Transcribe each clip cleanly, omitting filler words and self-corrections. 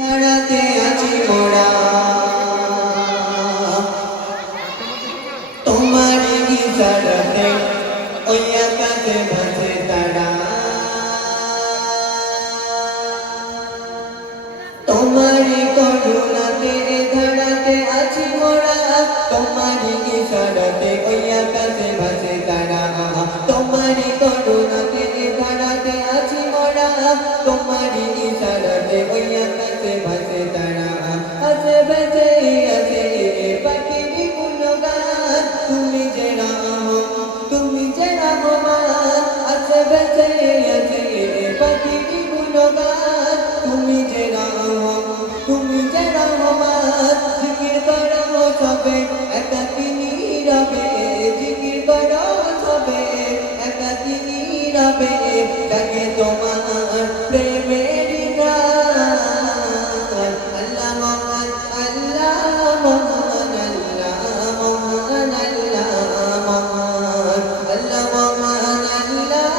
দাঁড়াতে আছি মোরা তোমার ইশারাতে ওই আকাশে ভাসে তারা তোমারই করুণাতে দাঁড়াতে আছি মোরা তোমারই ইশারাতে ওই আকাশে ভাসে তারা তোমারই করুণাতে দাঁড়াতে আছি মোরা তোমারই ইশারাতে ওই আকাশে ভাসে তারা আছে বেঁচে আছে পাখির গুণগান তুমি যে রহমান আছে বেঁচে আছে পাখির গুণগান তুমি যে রহমান জিকির করো সবে একাকী নীরবে জিকির করো সবে একাকী নীরবে জাগে তোমার প্রেমের গান আল্লাহ মহান আল্লাহ মহান আল্লাহ মহান আল্লাহ মহান আল্লাহ মহান আল্লাহ মহান আল্লাহ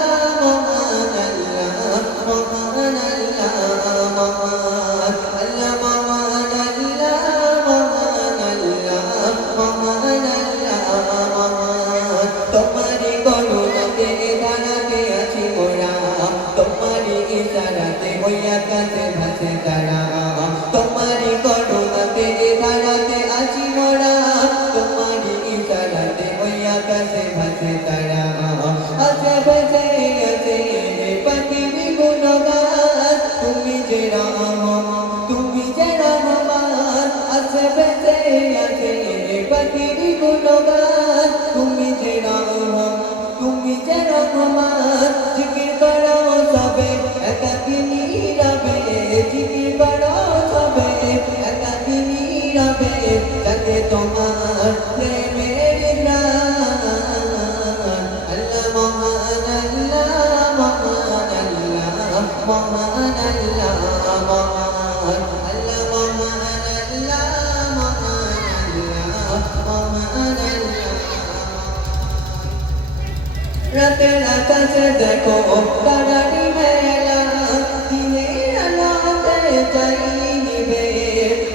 মহান আল্লাহ মহান আল্লাহ মহান আল্লাহ মহান আল্লাহ মহান আল্লাহ মহান তোমারই করুণাতে দাঁড়াতে আছি মোরা তোমারই ইশারাতে ওই আকাশে ভাসে তারা তোমারই করুণাতে দাঁড়াতে আছি মোরা তোমারই ইশারাতে ওই আকাশে ভাসে তারা আছে বেঁচে আছে পাখির গুণগান তুমি যে রহমান আছে বেঁচে আছে পাখির গুণগান তুমি যে রহমান জিকির করো সবে একাকী নীরবে জিকির করো সবে একাকী নীরবে যাতে তোমার প্রেমের গান আল্লাহ মহান আল্লাহ মহান আল্লাহ মহান আল্লাহ মহান আল্লাহ মহান আল্লাহ মহান আল্লাহ মহান আল্লাহ রাতের আকাশে দেখো তারারি মেলা দিনের আলোতে যাই নিবে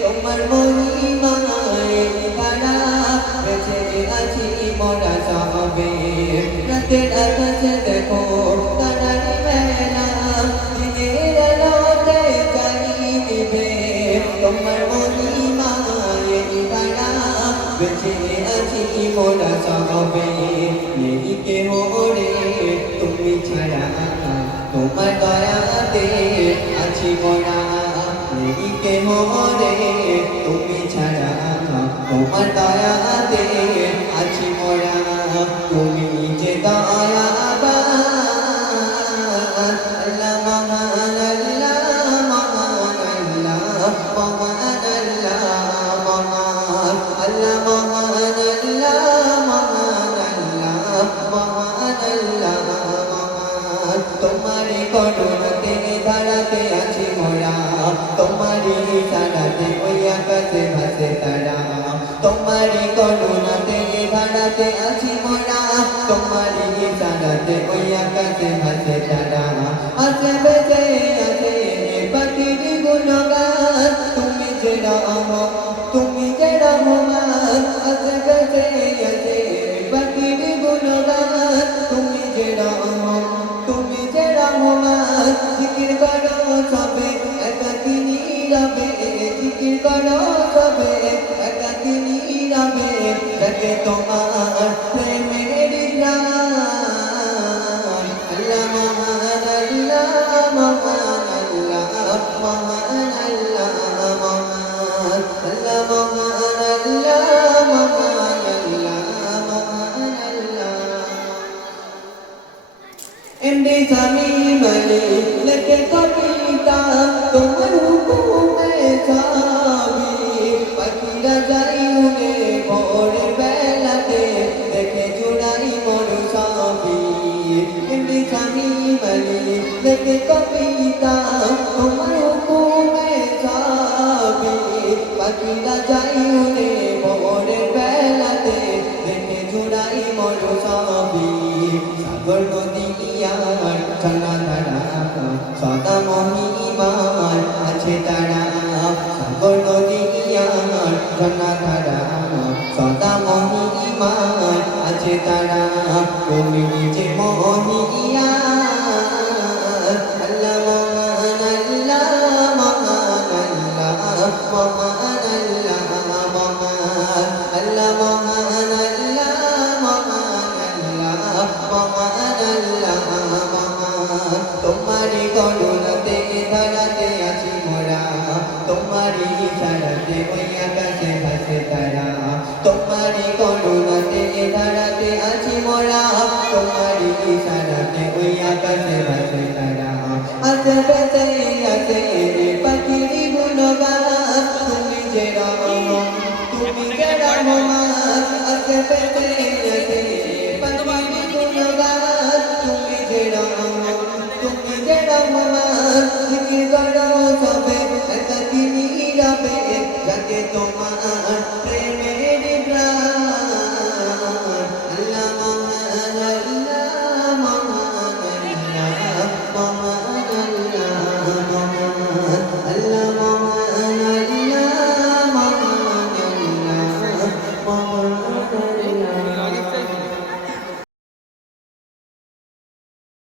তোমার মহিমায় তারা বেঁচে আছি মোরা সবে রাতের আকাশে দেখো তারারি মেলা দিনের আলোতে যাই নিবে তোমার মহিমায় তারা বেঁচে আছি মোরা সবে নেই কেহ রে তুমি ছাড়া তোমার দয়াতে আছি মোরা নেই কেহ রে তুমি ছাড়া তোমার দয়াতে আছি মোরা তুমি যে দয়াবান আল্লাহ মহান আল্লাহ মহান আল্লাহ মহান আল্লাহ মহান আল্লাহ মহান আল্লাহ মহান আল্লাহ মহান আল্লাহ মহান তোমারই করুণাতে দাঁড়াতে আছি মোরা তোমারই ইশারাতে ওই আকাশে ভাসে তারা তোমারই করুণাতে দাঁড়াতে আছি মোরা তোমারই ইশারাতে ওই আকাশে ভাসে তারা আছে বেঁচে আছে পাখির গুণগান তুমি যে রহমান আছে বেঁচে আছে পাখির গুণগান তুমি যে রহমান জিকির করো সবে একাকী নীরবে জিকির করো সবে একাকী নীরবে যাতে তোমার প্রেমের গান আল্লাহ মহান আল্লাহ মহান আল্লাহ মহান আল্লাহ মহান আল্লাহ মহান আল্লাহ মহান আল্লাহ মহান আল্লাহ এমডি শামীম আলী লেখে কবিতা তোমার হুকুমে চাবি পাখিরা যাই উড়ে ভোর বেলাতে দেখে নদিয়ার ঝর্ণা ধারা সদা মহিমায় আছে তারা তুমি যে মহিয়া আল্লাহ মহান আল্লাহ মহান আল্লাহ মহান আল্লাহ মহান আল্লাহ মহান আল্লাহ মহান আল্লাহ মহান আল্লাহ মহান তোমারি করুণাতে ধরাতে আছি মোরা তোমারি ইশারাতে ওই আকাশে ভাসে তারা তোমারি করুণাতে ধরাতে আছি মোরা তোমারি ইশারাতে ওই আকাশে ভাসে তারা আজ বেঁচে আছে পাখিরি গুণগান তুমি যে রহমান তুমি যে রহমান আজ বেঁচে আছে পাখিরি গুণগান তুমি যে রহমান তুমি যে রহমান জিকির করো সবে একাকি নীরবে যাকে তোমার